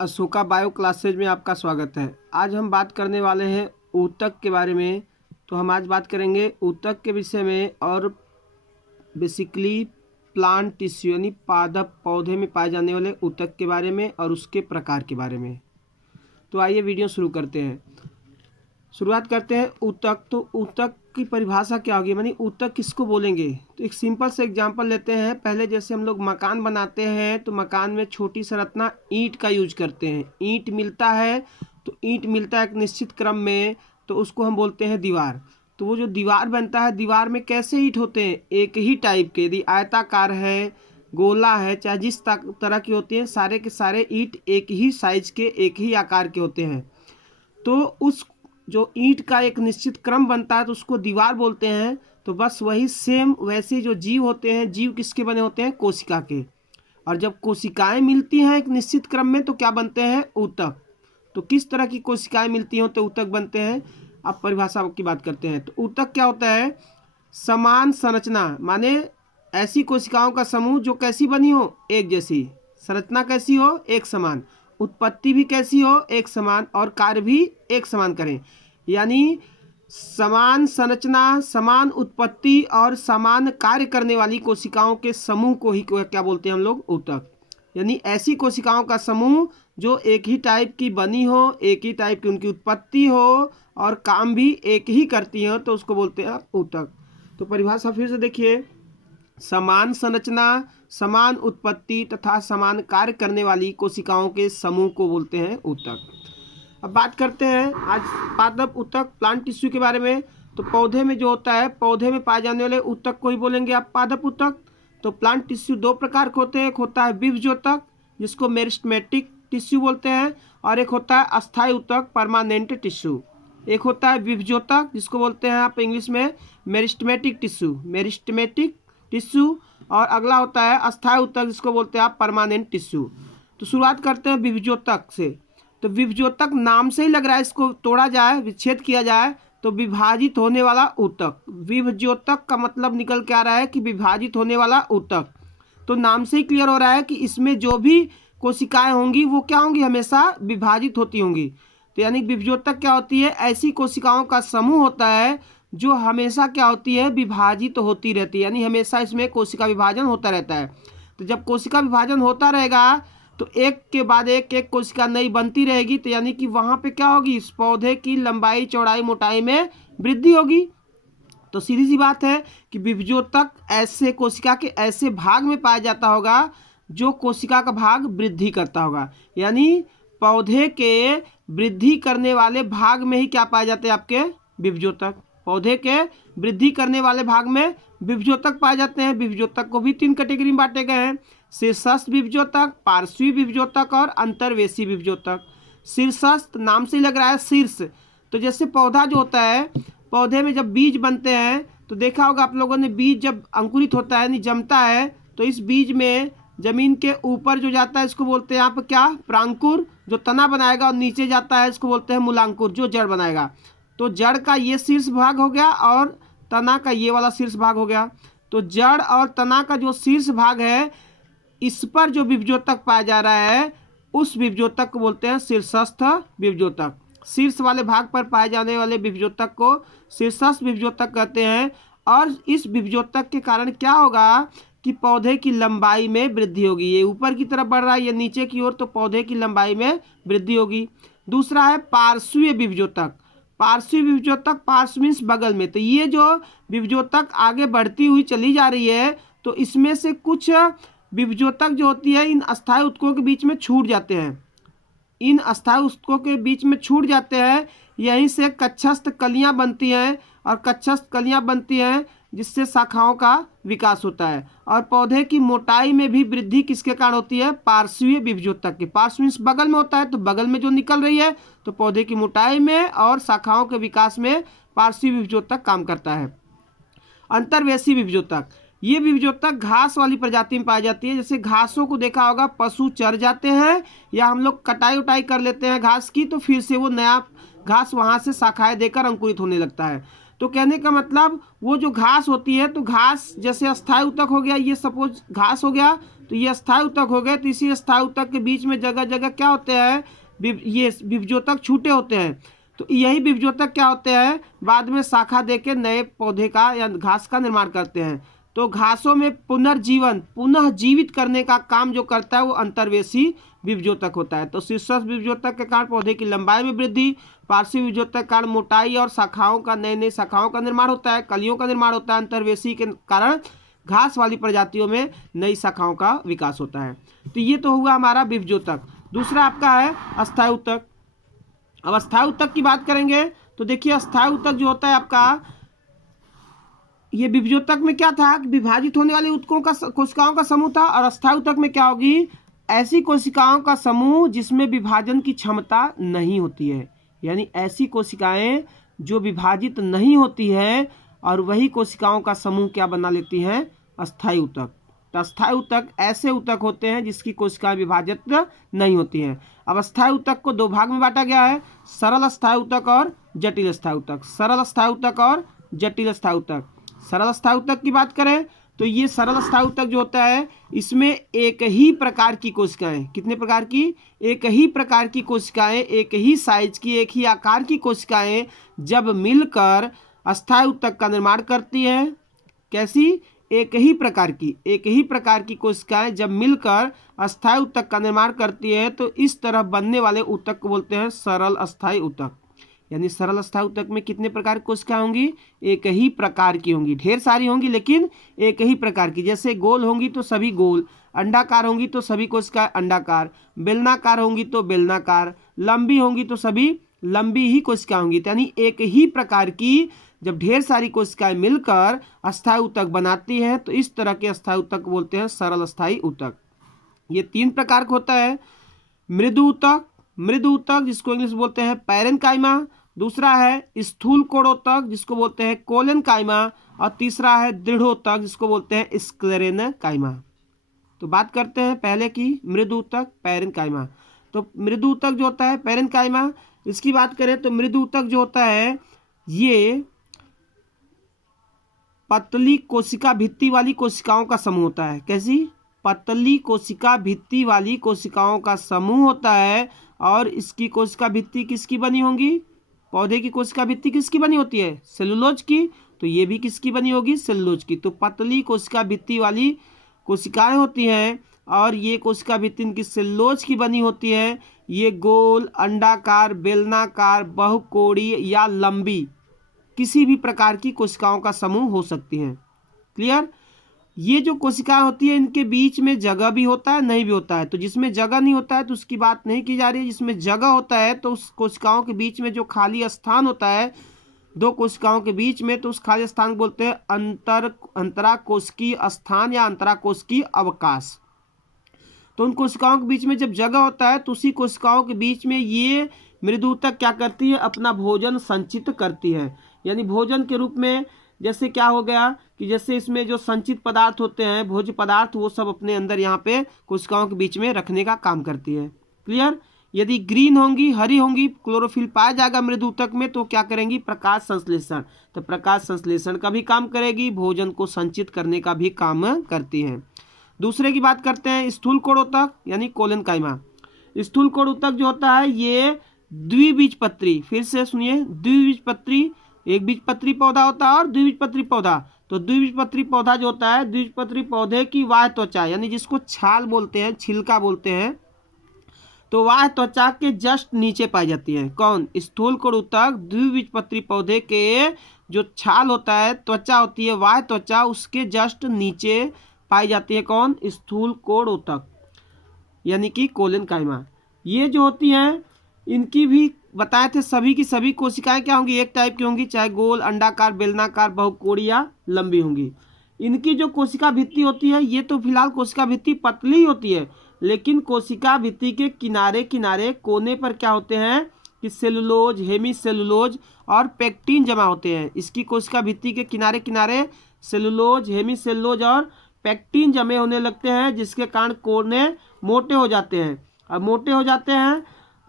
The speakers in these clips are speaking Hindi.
अशोका बायो क्लासेज में आपका स्वागत है। आज हम बात करने वाले हैं ऊतक के बारे में। तो हम आज बात करेंगे ऊतक के विषय में और बेसिकली प्लांट टिश्यू यानी पादप पौधे में पाए जाने वाले ऊतक के बारे में और उसके प्रकार के बारे में। तो आइए वीडियो शुरू करते हैं। शुरुआत करते हैं ऊतक। तो ऊतक की परिभाषा क्या होगी, यानी ऊतक किसको बोलेंगे। तो एक सिंपल से एग्जांपल लेते हैं। पहले जैसे हम लोग मकान बनाते हैं तो मकान में छोटी संरचना ईंट का यूज करते हैं। ईंट मिलता है तो ईंट मिलता है एक निश्चित क्रम में, तो उसको हम बोलते हैं दीवार। तो वो जो दीवार बनता है, दीवार में कैसे ईंट होते हैं, एक ही टाइप के, यदि आयताकार है, गोला है, चाहे जिस तरह की होती हैं, सारे के सारे ईंट एक ही साइज के, एक ही आकार के होते हैं। तो उस जो ईंट का एक निश्चित क्रम बनता है तो उसको दीवार बोलते हैं। तो बस वही सेम वैसे जो जीव होते हैं, जीव किसके बने होते हैं, कोशिका के। और जब कोशिकाएं मिलती हैं एक निश्चित क्रम में तो क्या बनते हैं, ऊतक। तो किस तरह की कोशिकाएं मिलती हैं तो ऊतक बनते हैं। अब परिभाषा की बात करते हैं। तो ऊतक क्या होता है, समान संरचना, माने ऐसी कोशिकाओं का समूह जो कैसी बनी हो, एक जैसी, संरचना कैसी हो, एक समान, उत्पत्ति भी कैसी हो, एक समान, और कार्य भी एक समान करें। यानी समान संरचना, समान उत्पत्ति और समान कार्य करने वाली कोशिकाओं के समूह को ही क्या बोलते हैं हम लोग, ऊतक। यानी ऐसी कोशिकाओं का समूह जो एक ही टाइप की बनी हो, एक ही टाइप की उनकी उत्पत्ति हो और काम भी एक ही करती हो, तो उसको बोलते हैं ऊतक। तो परिभाषा फिर से देखिए, समान संरचना, समान उत्पत्ति तथा समान कार्य करने वाली कोशिकाओं के समूह को बोलते हैं ऊतक। अब बात करते हैं आज पादप ऊतक, प्लांट टिश्यू के बारे में। तो पौधे में जो होता है, पौधे में पाए जाने वाले ऊतक को ही बोलेंगे आप पादप ऊतक। तो प्लांट टिश्यू दो प्रकार के होते हैं, एक होता है विभज्योतक जिसको मेरिस्टेमेटिक टिश्यू बोलते हैं, और एक होता है अस्थायी ऊतक परमानेंट टिश्यू। एक होता है विभज्योतक जिसको बोलते हैं आप इंग्लिश में मेरिस्टेमेटिक टिश्यू, मेरिस्टेमेटिक टिश्यू, और अगला होता है अस्थायी ऊतक जिसको बोलते हैं आप परमानेंट टिश्यू। तो शुरुआत करते हैं विभज्योतक से। तो विभज्योतक नाम से ही लग रहा है, इसको तोड़ा जाए, विच्छेद किया जाए तो विभाजित होने वाला ऊतक। विभज्योतक का मतलब निकल के आ रहा है कि विभाजित होने वाला ऊतक। तो नाम से ही क्लियर हो रहा है कि इसमें जो भी कोशिकाएं होंगी वो क्या होंगी, हमेशा विभाजित होती होंगी। तो यानी विभज्योतक क्या होती है, ऐसी कोशिकाओं का समूह होता है जो हमेशा क्या होती है, विभाजित होती रहती है। यानी हमेशा इसमें कोशिका विभाजन होता रहता है। तो जब कोशिका विभाजन होता रहेगा तो एक के बाद एक एक कोशिका नई बनती रहेगी। तो यानी कि वहाँ पे क्या होगी, इस पौधे की लंबाई चौड़ाई मोटाई में वृद्धि होगी। तो सीधी सी बात है कि विभज्योतक ऐसे कोशिका के ऐसे भाग में पाया जाता होगा जो कोशिका का भाग वृद्धि करता होगा। यानी पौधे के वृद्धि करने वाले भाग में ही क्या पाए जाते हैं, आपके विभज्योतक। पौधे के वृद्धि करने वाले भाग में विभज्योतक पाए जाते हैं। विभज्योतक को भी तीन कैटेगरी में बांटे गए हैं, शीर्षस्थ विभज्योतक, पार्श्वी विभज्योतक और अंतर्वेशी विभज्योतक। शीर्षस्थ नाम से लग रहा है शीर्ष। तो जैसे पौधा जो होता है, पौधे में जब बीज बनते हैं तो देखा होगा आप लोगों ने, बीज जब अंकुरित होता है, यानी जमता है, तो इस बीज में जमीन के ऊपर जो जाता है इसको बोलते हैं यहाँ पर क्या, प्रांकुर, जो तना बनाएगा, और नीचे जाता है इसको बोलते हैं मूलांकुर, जो जड़ बनाएगा। तो जड़ का ये शीर्ष भाग हो गया और तना का ये वाला शीर्ष भाग हो गया। तो जड़ और तना का जो शीर्ष भाग है, इस पर जो विभज्योतक पाया जा रहा है उस विभज्योतक को बोलते हैं शीर्षस्थ विभज्योतक। शीर्ष वाले भाग पर पाए जाने वाले विभज्योतक को शीर्षस्थ विभज्योतक कहते हैं। और इस विभज्योतक के कारण क्या होगा कि पौधे की लंबाई में वृद्धि होगी। ये ऊपर की तरफ बढ़ रहा है, ये नीचे की ओर, तो पौधे की लंबाई में वृद्धि होगी। दूसरा है पार्श्वीय विभज्योतक। पार्श्वी विभज्योतक, पार्श्व मीन्स बगल में। तो ये जो विभज्योतक आगे बढ़ती हुई चली जा रही है, तो इसमें से कुछ विभज्योतक जो होती है इन अस्थायी ऊतकों के बीच में छूट जाते हैं। इन अस्थायी ऊतकों के बीच में छूट जाते हैं, यहीं से कक्षस्थ कलियां बनती हैं, और कक्षस्थ कलियां बनती हैं जिससे शाखाओं का विकास होता है। और पौधे की मोटाई में भी वृद्धि किसके कारण होती है, पार्श्वीय विभज्योतक के। पार्श्व मीन्स बगल में होता है, तो बगल में जो निकल रही है, तो पौधे की मोटाई में और शाखाओं के विकास में पार्श्वीय विभज्योतक काम करता है। अंतर्वेशी विभज्योतक, ये विभज्योतक घास वाली प्रजाति में पाई जाती है। जैसे घासों को देखा होगा, पशु चर जाते हैं या हम लोग कटाई उटाई कर लेते हैं घास की, तो फिर से वो नया घास वहाँ से शाखाएं देकर अंकुरित होने लगता है। तो कहने का मतलब वो जो घास होती है, तो घास जैसे अस्थायी ऊतक हो गया, ये सपोज घास हो गया, तो ये अस्थायी ऊतक हो गए। तो इसी अस्थायी ऊतक के बीच में जगह जगह क्या होते हैं, ये विभजोतक छूटे होते हैं। तो यही विभजोतक क्या होते हैं, बाद में शाखा देके नए पौधे का या घास का निर्माण करते हैं। तो घासों में पुनर्जीवन, पुनः जीवित करने का काम जो करता है वो अंतर्वेशी विभजोतक होता है। तो शीर्षस्थ विभजोतक के कारण पौधे की लंबाई में वृद्धि, पार्श्वी विभजोतक के कारण मोटाई और शाखाओं का, नए नए शाखाओं का निर्माण होता है, कलियों का निर्माण होता है। अंतर्वेशी के कारण घास वाली प्रजातियों में नई शाखाओं का विकास होता है। तो ये तो हुआ हमारा विभजोतक। दूसरा आपका है अस्थायी ऊतक। अब अस्थायी ऊतक की बात करेंगे तो देखिए अस्थायी ऊतक जो होता है आपका, ये विभजोतक में क्या था, विभाजित होने वाले ऊतकों का, कोशिकाओं का समूह था। और अस्थायी ऊतक में क्या होगी, ऐसी कोशिकाओं का समूह जिसमें विभाजन की क्षमता नहीं होती है, यानी ऐसी कोशिकाएं जो विभाजित नहीं होती है और वही कोशिकाओं का समूह क्या बना लेती हैं, अस्थायी ऊतक। तो अस्थायी ऊतक ऐसे ऊतक होते हैं जिसकी कोशिकाएं विभाजित नहीं होती हैं। अब अस्थायी ऊतक को दो भाग में बांटा गया है, सरल अस्थायी ऊतक और जटिल अस्थायी ऊतक। सरल अस्थायी ऊतक और जटिल अस्थायी ऊतक। सरल अस्थायी ऊतक की बात करें तो ये सरल अस्थायी ऊतक जो होता है इसमें एक ही प्रकार की कोशिकाएं, कितने प्रकार की, एक ही प्रकार की कोशिकाएं, एक ही साइज की, एक ही आकार की कोशिकाएं जब मिलकर अस्थायी ऊतक का निर्माण करती हैं। कैसी, एक ही प्रकार की कोशिकाएं जब मिलकर अस्थायी ऊतक का निर्माण करती है तो इस तरह बनने वाले ऊतक को बोलते हैं सरल अस्थायी ऊतक। यानी सरल अस्थायी ऊतक में कितने प्रकार की कोशिकाएं होंगी, एक ही प्रकार की होंगी, ढेर सारी होंगी लेकिन एक ही प्रकार की। जैसे गोल होंगी तो सभी गोल, अंडाकार होंगी तो सभी कोशिकाएं अंडाकार, बेलनाकार होंगी तो बेलनाकार, लंबी होंगी तो सभी लंबी ही कोशिकाएं होंगी। यानी एक ही प्रकार की जब ढेर सारी कोशिकाएं मिलकर अस्थायी ऊतक बनाती हैं तो इस तरह के अस्थायी ऊतक बोलते हैं सरल अस्थायी ऊतक। ये तीन प्रकार का होता है, मृदु ऊतक, जिसको इंग्लिश बोलते हैं पैरेनकाइमा, दूसरा है स्थूल कोणोतक जिसको बोलते हैं कोलेनकाइमा, और तीसरा है दृढ़ोतक जिसको बोलते हैं स्क्लेरेनकाइमा। तो बात करते हैं पहले की मृदु ऊतक, पैरेनकाइमा। तो मृदु ऊतक जो होता है पैरेनकाइमा, इसकी बात करें तो मृदु ऊतक जो होता है ये पतली कोशिका भित्ति वाली कोशिकाओं का समूह होता है। कैसी, पतली कोशिका भित्ति वाली कोशिकाओं का समूह होता है। और इसकी कोशिका भित्ति किसकी बनी होंगी, पौधे की कोशिका भित्ति किसकी बनी होती है, सेलुलोज की। तो ये भी किसकी बनी होगी, सेलुलोज की। तो पतली कोशिका भित्ति वाली कोशिकाएं होती हैं और ये कोशिका भित्ति इनकी सेलुलोज की बनी होती है। ये गोल, अंडाकार, बेलनाकार, बहुकोणीय या लंबी किसी भी प्रकार की कोशिकाओं का समूह हो सकती हैं। क्लियर। ये जो कोशिकाएं होती है इनके बीच में जगह भी होता है, नहीं भी होता है। तो जिसमें जगह नहीं होता है तो उसकी बात नहीं की जा रही है। जिसमें जगह होता है तो उस कोशिकाओं के बीच में जो खाली स्थान होता है दो कोशिकाओं के बीच में, तो उस खाली स्थान को बोलते हैं अंतराकोशिकीय स्थान या अंतराकोशिकीय अवकाश। तो उन कोशिकाओं के बीच में जब जगह होता है तो उसी कोशिकाओं के बीच में ये मृदु ऊतक क्या करती है, अपना भोजन संचित करती है। यानी भोजन के रूप में जैसे क्या हो गया कि जैसे इसमें जो संचित पदार्थ होते हैं, भोज्य पदार्थ, वो सब अपने अंदर यहाँ पे कोशिकाओं के बीच में रखने का काम करती है। क्लियर। यदि ग्रीन होंगी, हरी होंगी, क्लोरोफिल पाया जाएगा मृदु ऊतक में, तो क्या करेंगी, प्रकाश संश्लेषण। तो प्रकाश संश्लेषण का भी काम करेगी, भोजन को संचित करने का भी काम करती हैं। दूसरे की बात करते हैं स्थूल कोणोतक यानी कोलेनकाइमा। स्थूल कोणोतक जो होता है ये द्विबीजपत्री, फिर से सुनिए, द्विबीजपत्री, एक बीजपत्री पौधा होता है और द्विबीजपत्री पौधा। तो द्विबीजपत्री पौधा जो होता है, द्विबीजपत्री पौधे की बाह्य त्वचा यानी जिसको छाल बोलते हैं, छिलका बोलते हैं, तो बाह्य त्वचा के जस्ट नीचे पाई जाती है। कौन, स्थूल कोणोतक द्विबीजपत्री पौधे के जो छाल होता है, त्वचा होती है, बाह्य त्वचा, उसके जस्ट नीचे पाई जाती है। कौन, स्थूल कोणोतक यानी कि कोलेनकाइमा। ये जो होती हैं इनकी भी बताए थे सभी की सभी कोशिकाएं क्या होंगी, एक टाइप की होंगी, चाहे गोल, अंडाकार, बेलनाकार, बहुकोणीय या लंबी होंगी। इनकी जो कोशिका भित्ति होती है ये तो फिलहाल कोशिका भित्ति पतली होती है, लेकिन कोशिका भित्ति के किनारे किनारे कोने पर क्या होते हैं कि सेलुलोज, हेमी सेलुलोज और पेक्टिन जमा होते हैं। इसकी कोशिका भित्ति के किनारे किनारे सेलुलोज, हेमी सेलुलोज और पेक्टिन जमे होने लगते हैं, जिसके कारण कोने मोटे हो जाते हैं। अब मोटे हो जाते हैं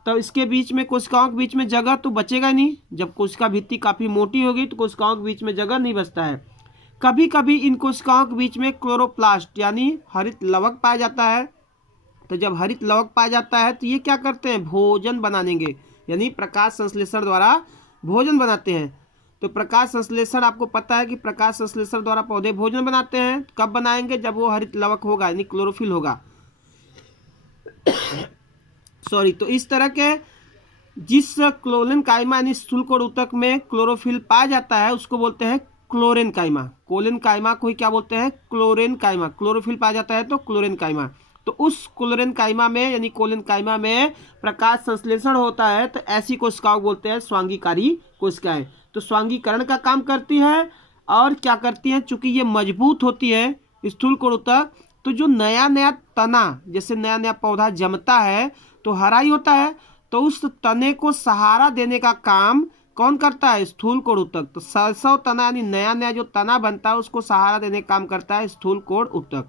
तब इसके बीच में, कोशिकाओं के बीच में जगह तो बचेगा नहीं। जब कोशिका भित्ति काफ़ी मोटी होगी तो कोशिकाओं के बीच में जगह नहीं बचता है। कभी कभी इन कोशिकाओं के बीच में क्लोरोप्लास्ट यानी हरित लवक पाया जाता है। तो जब हरित लवक पाया जाता है तो ये क्या करते हैं, भोजन बनानेंगे, यानी प्रकाश संश्लेषण द्वारा भोजन बनाते हैं। तो प्रकाश संश्लेषण आपको पता है कि प्रकाश संश्लेषण द्वारा पौधे भोजन बनाते हैं। कब बनाएंगे, जब वो हरित लवक होगा यानी क्लोरोफिल होगा। सॉरी। तो इस तरह के जिस क्लोरेन काइमा यानी स्थूलकोण ऊतक में क्लोरोफिल पाया जाता है उसको बोलते हैं क्लोरेन काइमा। कोलेन काइमा को ही क्या बोलते हैं, क्लोरेन काइमा। क्लोरोफिल पाया जाता है तो क्लोरेन काइमा। तो उस क्लोरेन काइमा में यानी कोलेन काइमा में प्रकाश संश्लेषण होता है तो ऐसी कोशिकाओं बोलते हैं स्वांगीकारी कोशिकाएं। तो स्वांगीकरण का काम करती है और क्या करती हैं, चूंकि ये मजबूत होती है स्थूलकोण ऊतक, तो जो नया नया तना, जैसे नया नया पौधा जमता है तो हरा ही होता है, तो उस तने को सहारा देने का काम कौन करता है, स्थूलकोण ऊतक। तो सरसों तना यानी नया नया जो तना बनता है उसको सहारा देने का काम करता है स्थूलकोण ऊतक।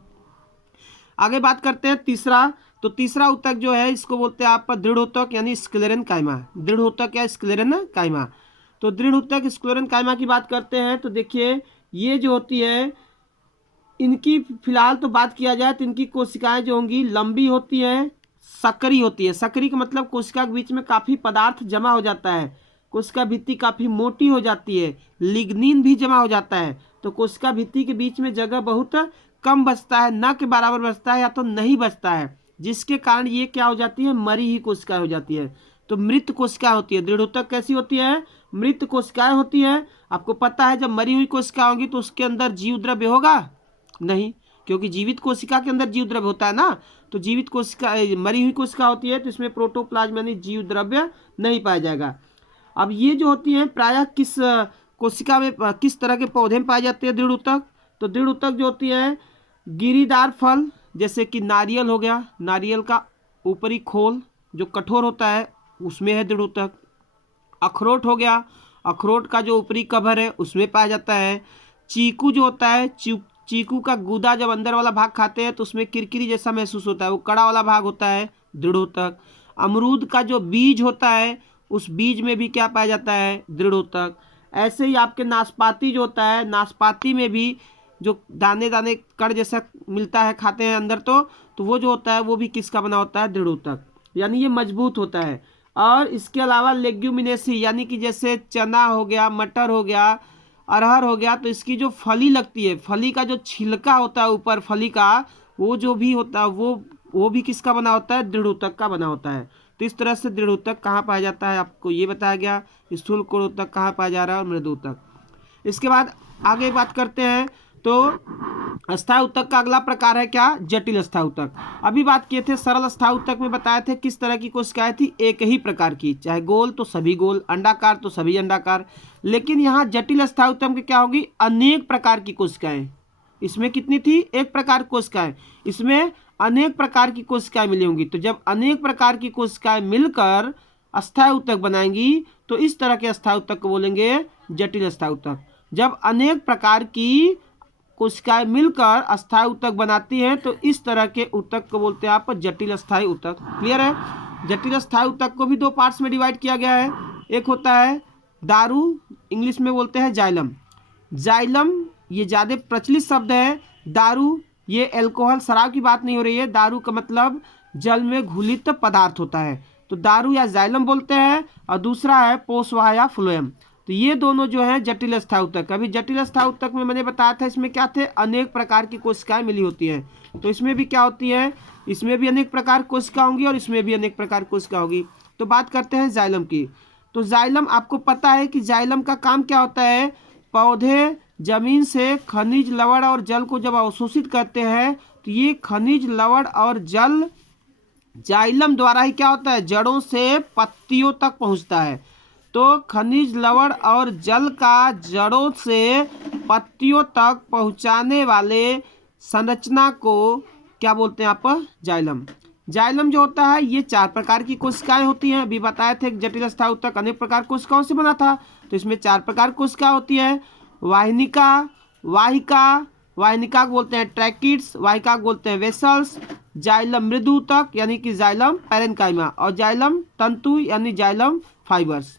आगे बात करते हैं तीसरा। तो तीसरा ऊतक जो है इसको बोलते हैं आप दृढ़ ऊतक यानी स्क्लेरन काइमा। दृढ़ ऊतक या स्क्लेरन काइमा। तो दृढ़ ऊतक स्क्लेरन काइमा की बात करते हैं तो देखिए ये जो होती है इनकी फिलहाल तो बात किया जाए तो इनकी कोशिकाएं जो होंगी लंबी होती है, सकरी होती है। सकरी का मतलब कोशिका के बीच में काफ़ी पदार्थ जमा हो जाता है, कोशिका भित्ति काफ़ी मोटी हो जाती है, लिग्निन भी जमा हो जाता है। तो कोशिका भित्ति के बीच में जगह बहुत कम बचता है, न के बराबर बचता है या तो नहीं बचता है, जिसके कारण ये क्या हो जाती है, मरी हुई कोशिकाएं हो जाती है। तो मृत कोशिकाएं होती है। दृढ़ ऊतक कैसी होती है, मृत कोशिकाएं होती है। आपको पता है जब मरी हुई कोशिका होगी तो उसके अंदर जीव द्रव्य होगा नहीं, क्योंकि जीवित कोशिका के अंदर जीव द्रव्य होता है ना। तो जीवित कोशिका मरी हुई कोशिका होती है तो इसमें प्रोटोप्लाज्म यानी जीव द्रव्य नहीं पाया जाएगा। अब ये जो होती है प्रायः किस कोशिका में किस तरह के पौधे में पाई जाती है दृढ़ ऊतक। तो दृढ़ ऊतक जो होती है गिरीदार फल, जैसे कि नारियल हो गया, नारियल का ऊपरी खोल जो कठोर होता है उसमें है दृढ़ ऊतक। अखरोट हो गया, अखरोट का जो ऊपरी कवर है उसमें पाया जाता है। चीकू जो होता है, चीकू का गूदा जब अंदर वाला भाग खाते हैं तो उसमें किरकिरी जैसा महसूस होता है, वो कड़ा वाला भाग होता है दृढ़ ऊतक। अमरूद का जो बीज होता है उस बीज में भी क्या पाया जाता है, दृढ़ ऊतक। ऐसे ही आपके नाशपाती जो होता है, नाशपाती में भी जो दाने दाने कण जैसा मिलता है खाते हैं अंदर, तो वो जो होता है वो भी किसका बना होता है, दृढ़ ऊतक, यानी ये मजबूत होता है। और इसके अलावा लेग्यूमिनेसी यानी कि जैसे चना हो गया, मटर हो गया, अरहर हो गया, तो इसकी जो फली लगती है, फली का जो छिलका होता है ऊपर फली का, वो जो भी होता है वो भी किसका बना होता है, दृढ़ ऊतक का बना होता है। तो इस तरह से दृढ़ ऊतक कहाँ पाया जाता है आपको ये बताया गया, स्थूलकोण ऊतक कहाँ पाया जा रहा है और मृदु ऊतक। इसके बाद आगे बात करते हैं तो अस्थायी ऊतक का अगला प्रकार है क्या, जटिल अस्थायी ऊतक। अभी बात किए थे सरल अस्थायी ऊतक में बताए थे किस तरह की कोशिकाएं थी, एक ही प्रकार की, चाहे गोल तो सभी गोल, अंडाकार तो सभी अंडाकार। लेकिन यहाँ जटिल अस्थायी ऊतक में क्या होगी, अनेक प्रकार की कोशिकाएं। इसमें कितनी थी, एक प्रकार कोशिकाएं, इसमें अनेक प्रकार की कोशिकाएं मिली होंगी। तो जब अनेक प्रकार की कोशिकाएं मिलकर अस्थायी ऊतक बनाएंगी तो इस तरह के अस्थायी ऊतक को बोलेंगे जटिल अस्थायी ऊतक। जब अनेक प्रकार की कोशिकाएं मिलकर अस्थायी ऊतक बनाती हैं तो इस तरह के ऊतक को बोलते हैं आप जटिल अस्थायी ऊतक। क्लियर है। जटिल अस्थायी ऊतक को भी दो पार्ट्स में डिवाइड किया गया है। एक होता है दारू, इंग्लिश में बोलते हैं जाइलम। जाइलम ये ज़्यादा प्रचलित शब्द है। दारू ये अल्कोहल शराब की बात नहीं हो रही है, दारू का मतलब जल में घुलित पदार्थ होता है, तो दारू या जाइलम बोलते हैं। और दूसरा है पोषवाह या फ्लोएम। तो ये दोनों जो है जटिल अस्थायी ऊतक। अभी जटिल अस्थायी ऊतक में मैंने बताया था इसमें क्या थे, अनेक प्रकार की कोशिकाएं मिली होती हैं। तो इसमें भी क्या होती है, इसमें भी अनेक प्रकार कोशिका होंगी और इसमें भी अनेक प्रकार कोशिका होगी। तो बात करते हैं जाइलम की। तो जाइलम आपको पता है कि जाइलम का काम क्या होता है, पौधे जमीन से खनिज लवण और जल को जब अवशोषित करते हैं तो ये खनिज लवण और जल जाइलम द्वारा ही क्या होता है, जड़ों से पत्तियों तक पहुंचता है। तो खनिज लवण और जल का जड़ों से पत्तियों तक पहुंचाने वाले संरचना को क्या बोलते हैं आप, जाइलम। जाइलम जो होता है ये चार प्रकार की कोशिकाएं होती हैं। अभी बताए थे जटिल अस्थायी ऊतक अनेक प्रकार कोशिकाओं से बना था, तो इसमें चार प्रकार कोशिका होती है। वाहिनिका, वाहिका, वाहिनिका को बोलते हैं ट्रैकिड्स, वाहिका को बोलते हैं वेसल्स, जाइलम मृदु ऊतक यानी कि जाइलम पैरेन्काइमा, और जाइलम तंतु यानी जाइलम फाइबर्स।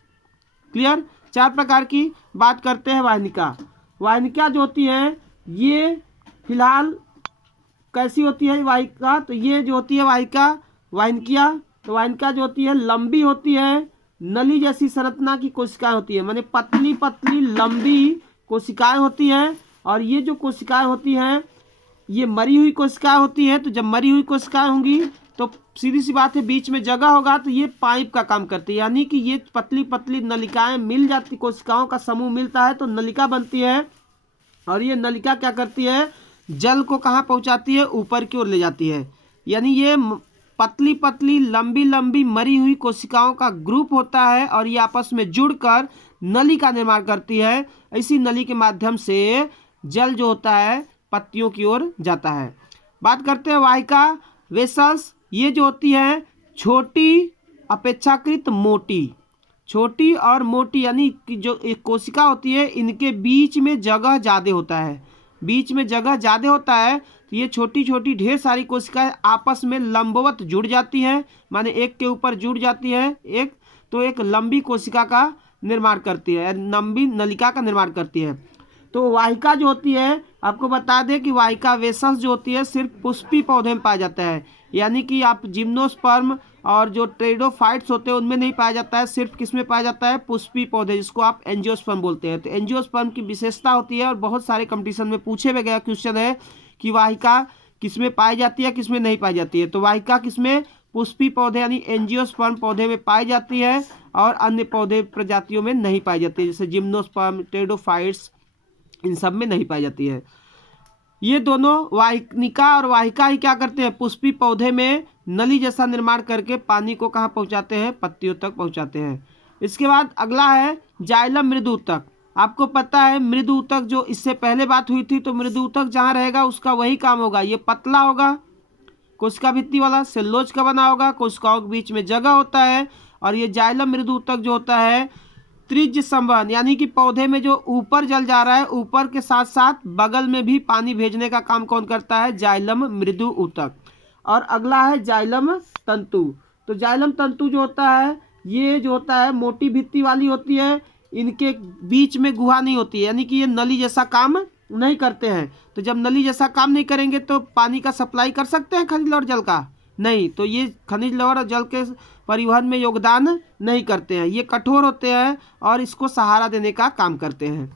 क्लियर। चार प्रकार की बात करते हैं वाहिनिका। वाहिनिका जो होती है ये फिलहाल कैसी होती है वाहिका, तो ये जो होती है वाहिका वाहिनिकिया, तो वाहिनिका जो होती है लंबी होती है, नली जैसी संरचना की कोशिकाएं होती है, माने पतली पतली लंबी कोशिकाएं होती हैं। और ये जो कोशिकाएं होती हैं ये मरी हुई कोशिकाएं होती हैं। तो जब मरी हुई कोशिकाएं होंगी तो सीधी सी बात है बीच में जगह होगा तो ये पाइप का काम करती है, यानी कि ये पतली पतली नलिकाएं मिल जाती, कोशिकाओं का समूह मिलता है तो नलिका बनती है। और ये नलिका क्या करती है, जल को कहाँ पहुँचाती है, ऊपर की ओर ले जाती है। यानी ये पतली पतली लंबी लंबी मरी हुई कोशिकाओं का ग्रुप होता है और ये आपस में जुड़कर नली का निर्माण करती है। इसी नली के माध्यम से जल जो होता है पत्तियों की ओर जाता है। बात करते हैं वाहिका वेसल्स। ये जो होती है छोटी अपेक्षाकृत मोटी, छोटी और मोटी, यानी कि जो एक कोशिका होती है इनके बीच में जगह ज़्यादा होता है, बीच में जगह ज़्यादा होता है तो ये छोटी छोटी ढेर सारी कोशिकाएं आपस में लंबवत जुड़ जाती हैं, माने एक के ऊपर जुड़ जाती है एक, तो एक लंबी कोशिका का निर्माण करती है, लंबी नलिका का निर्माण करती है। तो वाहिका जो होती है आपको बता दें कि वाहिका वेसल्स जो होती है सिर्फ पुष्पी पौधे में पाया जाता है, यानी कि आप जिम्नोस्पर्म और जो टेरिडोफाइट्स होते हैं उनमें नहीं पाया जाता है, सिर्फ किस में पाया जाता है, पुष्पी पौधे, जिसको आप एंजियोस्पर्म बोलते हैं। तो एंजियोस्पर्म की विशेषता होती है और बहुत सारे कंपटीशन में पूछे हुए गया क्वेश्चन है कि वाहिका किसमें पाई जाती है किसमें नहीं पाई जाती है। तो वाहिका किसमें, पुष्पी पौधे यानी एंजियोस्पर्म पौधे में पाई जाती है और अन्य पौधे प्रजातियों में नहीं पाई जाती है, जैसे जिम्नोस्पर्म टेरिडोफाइट्स इन सब में नहीं पाई जाती है। ये दोनों वाहिनिका और वाहिका ही क्या करते हैं, पुष्पी पौधे में नली जैसा निर्माण करके पानी को कहाँ पहुँचाते हैं, पत्तियों तक पहुँचाते हैं। इसके बाद अगला है जाइलम मृदु ऊतक। आपको पता है मृदु ऊतक जो इससे पहले बात हुई थी, तो मृदु ऊतक जहाँ रहेगा उसका वही काम होगा, ये पतला होगा, कोशिका भित्ति वाला सेल्यूलोज का बना होगा, कोशिकाओं के बीच में जगह होता है। और ये जाइलम मृदु ऊतक जो होता है त्रिज्य संवहन, यानी कि पौधे में जो ऊपर जल जा रहा है ऊपर के साथ साथ बगल में भी पानी भेजने का काम कौन करता है, जाइलम मृदु ऊतक। और अगला है जाइलम तंतु। तो जाइलम तंतु जो होता है ये जो होता है मोटी भित्ति वाली होती है, इनके बीच में गुहा नहीं होती है, यानी कि ये नली जैसा काम नहीं करते हैं। तो जब नली जैसा काम नहीं करेंगे तो पानी का सप्लाई कर सकते हैं खनिज और जल का, नहीं, तो ये खनिज लवण और जल के परिवहन में योगदान नहीं करते हैं, ये कठोर होते हैं और इसको सहारा देने का काम करते हैं।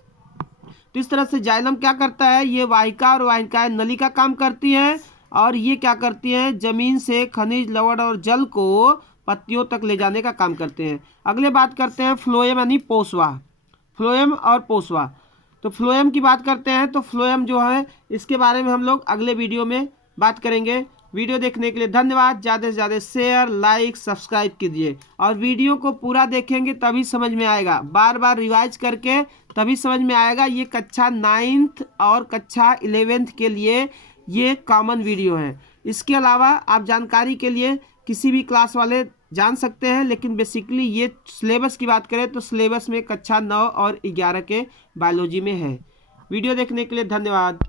तो इस तरह से जाइलम क्या करता है, ये वाहिका और वाहिनिकाएं नली का काम करती हैं और ये क्या करती हैं, जमीन से खनिज लवण और जल को पत्तियों तक ले जाने का काम करते हैं। अगले बात करते हैं फ्लोएम यानी पोषवा, फ्लोएम और पोषवा। तो फ्लोएम की बात करते हैं, तो फ्लोएम जो है इसके बारे में हम लोग अगले वीडियो में बात करेंगे। वीडियो देखने के लिए धन्यवाद। ज़्यादा से ज़्यादा शेयर लाइक सब्सक्राइब कीजिए और वीडियो को पूरा देखेंगे तभी समझ में आएगा, बार बार रिवाइज करके तभी समझ में आएगा। ये कक्षा 9th और कक्षा 11th के लिए ये कॉमन वीडियो है। इसके अलावा आप जानकारी के लिए किसी भी क्लास वाले जान सकते हैं, लेकिन बेसिकली ये सिलेबस की बात करें तो सिलेबस में कक्षा 9 और 11 के बायोलॉजी में है। वीडियो देखने के लिए धन्यवाद।